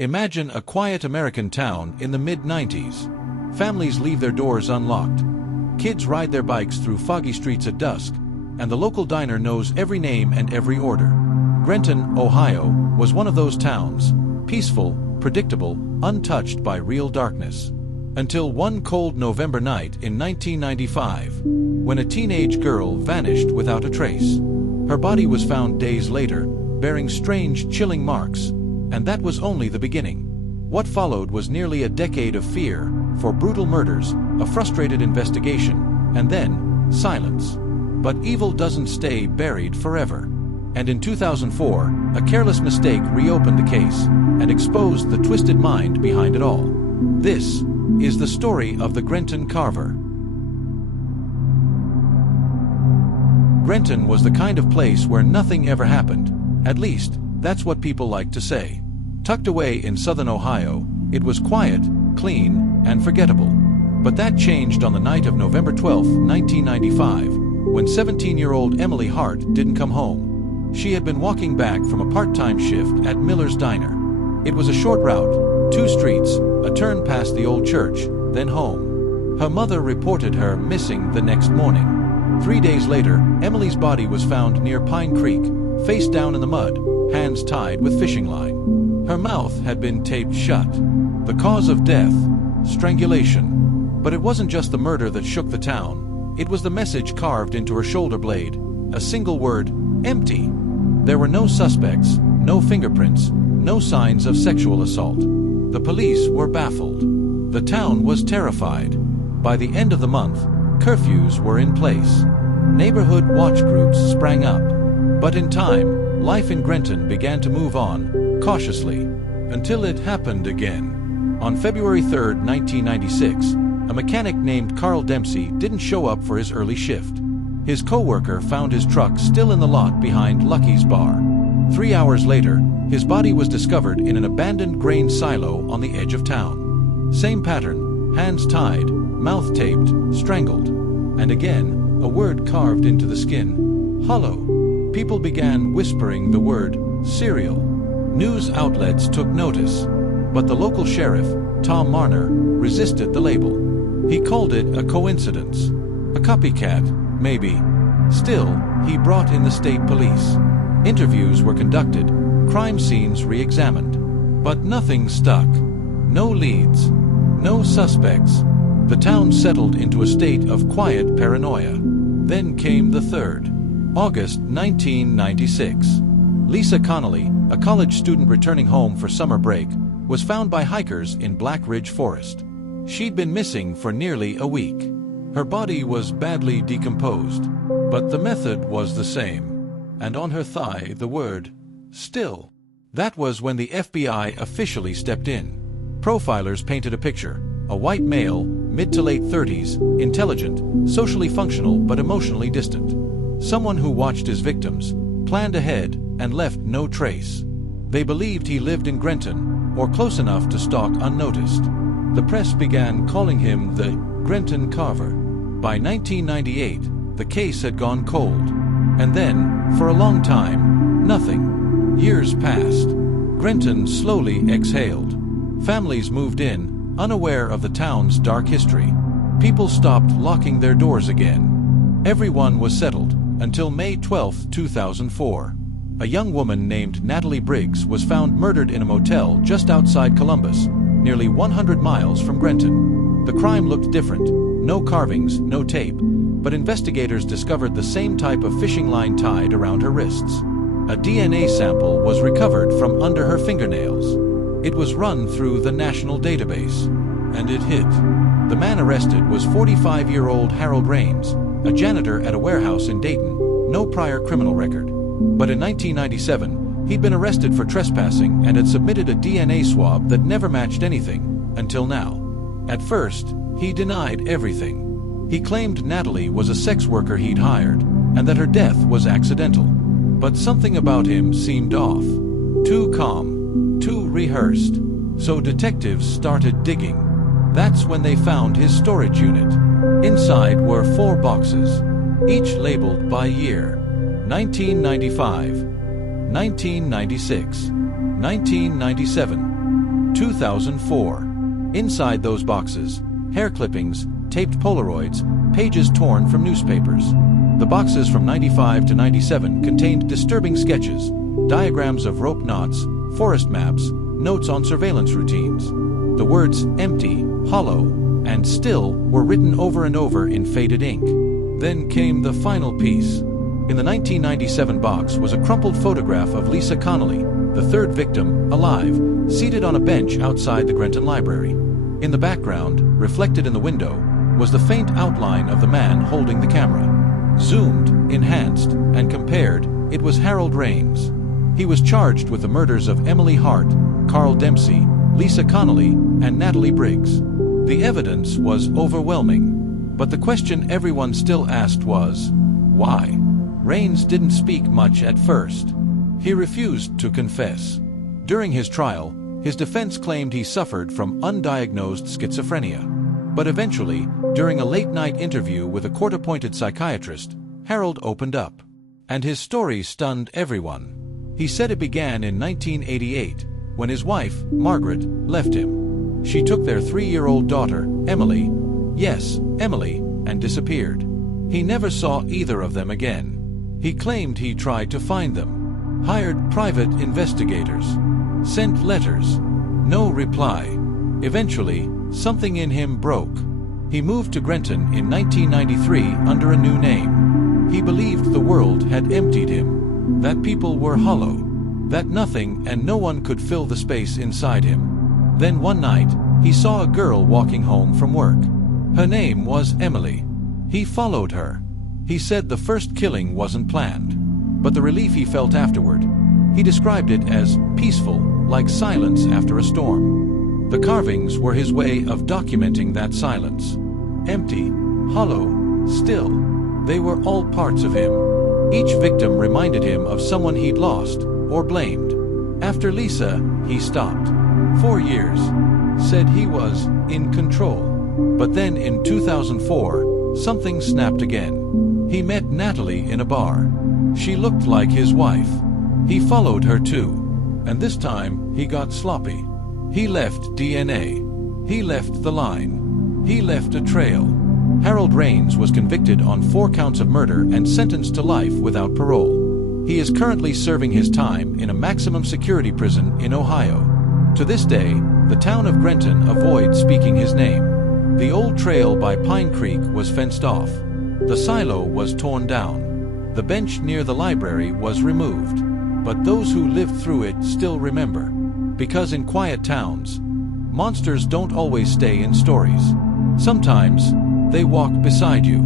Imagine a quiet American town in the mid-90s. Families leave their doors unlocked. Kids ride their bikes through foggy streets at dusk, and the local diner knows every name and every order. Grenton, Ohio, was one of those towns, peaceful, predictable, untouched by real darkness. Until one cold November night in 1995, when a teenage girl vanished without a trace. Her body was found days later, bearing strange, chilling marks, and that was only the beginning. What followed was nearly a decade of fear, for brutal murders, a frustrated investigation, and then, silence. But evil doesn't stay buried forever. And in 2004, a careless mistake reopened the case, and exposed the twisted mind behind it all. This is the story of the Grenton Carver. Grenton was the kind of place where nothing ever happened. At least, that's what people like to say. Tucked away in southern Ohio, it was quiet, clean, and forgettable. But that changed on the night of November 12, 1995, when 17-year-old Emily Hart didn't come home. She had been walking back from a part-time shift at Miller's Diner. It was a short route, 2 streets, a turn past the old church, then home. Her mother reported her missing the next morning. 3 days later, Emily's body was found near Pine Creek, face down in the mud, hands tied with fishing line. Her mouth had been taped shut. The cause of death, strangulation. But it wasn't just the murder that shook the town. It was the message carved into her shoulder blade, a single word, empty. There were no suspects, no fingerprints, no signs of sexual assault. The police were baffled. The town was terrified. By the end of the month, curfews were in place. Neighborhood watch groups sprang up. But in time, life in Grenton began to move on, cautiously, until it happened again. On February 3, 1996, a mechanic named Carl Dempsey didn't show up for his early shift. His co-worker found his truck still in the lot behind Lucky's Bar. 3 hours later, his body was discovered in an abandoned grain silo on the edge of town. Same pattern, hands tied, mouth taped, strangled. And again, a word carved into the skin, hollow. People began whispering the word, serial. News outlets took notice, but the local sheriff, Tom Marner, resisted the label. He called it a coincidence, a copycat, maybe. Still, he brought in the state police. Interviews were conducted, crime scenes re-examined, but nothing stuck. No leads, no suspects. The town settled into a state of quiet paranoia. Then came the 3rd. August 1996. Lisa Connolly, a college student returning home for summer break, was found by hikers in Black Ridge Forest. She'd been missing for nearly a week. Her body was badly decomposed, but the method was the same. And on her thigh the word, still. That was when the FBI officially stepped in. Profilers painted a picture, a white male, mid to late 30s, intelligent, socially functional but emotionally distant. Someone who watched his victims, planned ahead, and left no trace. They believed he lived in Grenton, or close enough to stalk unnoticed. The press began calling him the Grenton Carver. By 1998, the case had gone cold. And then, for a long time, nothing. Years passed. Grenton slowly exhaled. Families moved in, unaware of the town's dark history. People stopped locking their doors again. Everyone was settled, until May 12, 2004. A young woman named Natalie Briggs was found murdered in a motel just outside Columbus, nearly 100 miles from Grenton. The crime looked different. No carvings, no tape, but investigators discovered the same type of fishing line tied around her wrists. A DNA sample was recovered from under her fingernails. It was run through the national database, and it hit. The man arrested was 45-year-old Harold Raines, a janitor at a warehouse in Dayton, no prior criminal record. But in 1997, he'd been arrested for trespassing and had submitted a DNA swab that never matched anything, until now. At first, he denied everything. He claimed Natalie was a sex worker he'd hired, and that her death was accidental. But something about him seemed off. Too calm, too rehearsed. So detectives started digging. That's when they found his storage unit. Inside were 4 boxes, each labeled by year. 1995, 1996, 1997, 2004. Inside those boxes, hair clippings, taped Polaroids, pages torn from newspapers. The boxes from 95 to 97 contained disturbing sketches, diagrams of rope knots, forest maps, notes on surveillance routines. The words empty, hollow, and still were written over and over in faded ink. Then came the final piece. In the 1997 box was a crumpled photograph of Lisa Connolly, the third victim, alive, seated on a bench outside the Grenton Library. In the background, reflected in the window, was the faint outline of the man holding the camera. Zoomed, enhanced, and compared, it was Harold Raines. He was charged with the murders of Emily Hart, Carl Dempsey, Lisa Connolly, and Natalie Briggs. The evidence was overwhelming, but the question everyone still asked was, why? Raines didn't speak much at first. He refused to confess. During his trial, his defense claimed he suffered from undiagnosed schizophrenia. But eventually, during a late-night interview with a court-appointed psychiatrist, Harold opened up. And his story stunned everyone. He said it began in 1988, when his wife, Margaret, left him. She took their 3-year-old daughter, Emily, yes, Emily, and disappeared. He never saw either of them again. He claimed he tried to find them, hired private investigators, sent letters, no reply. Eventually, something in him broke. He moved to Grenton in 1993 under a new name. He believed the world had emptied him, that people were hollow, that nothing and no one could fill the space inside him. Then one night, he saw a girl walking home from work. Her name was Emily. He followed her. He said the first killing wasn't planned, but the relief he felt afterward. He described it as peaceful, like silence after a storm. The carvings were his way of documenting that silence. Empty, hollow, still. They were all parts of him. Each victim reminded him of someone he'd lost or blamed. After Lisa, he stopped. 4 years. Said he was in control. But then in 2004, something snapped again. He met Natalie in a bar. She looked like his wife. He followed her too. And this time, he got sloppy. He left DNA. He left the line. He left a trail. Harold Raines was convicted on 4 counts of murder and sentenced to life without parole. He is currently serving his time in a maximum security prison in Ohio. To this day, the town of Grenton avoids speaking his name. The old trail by Pine Creek was fenced off. The silo was torn down. The bench near the library was removed. But those who lived through it still remember. Because in quiet towns, monsters don't always stay in stories. Sometimes, they walk beside you.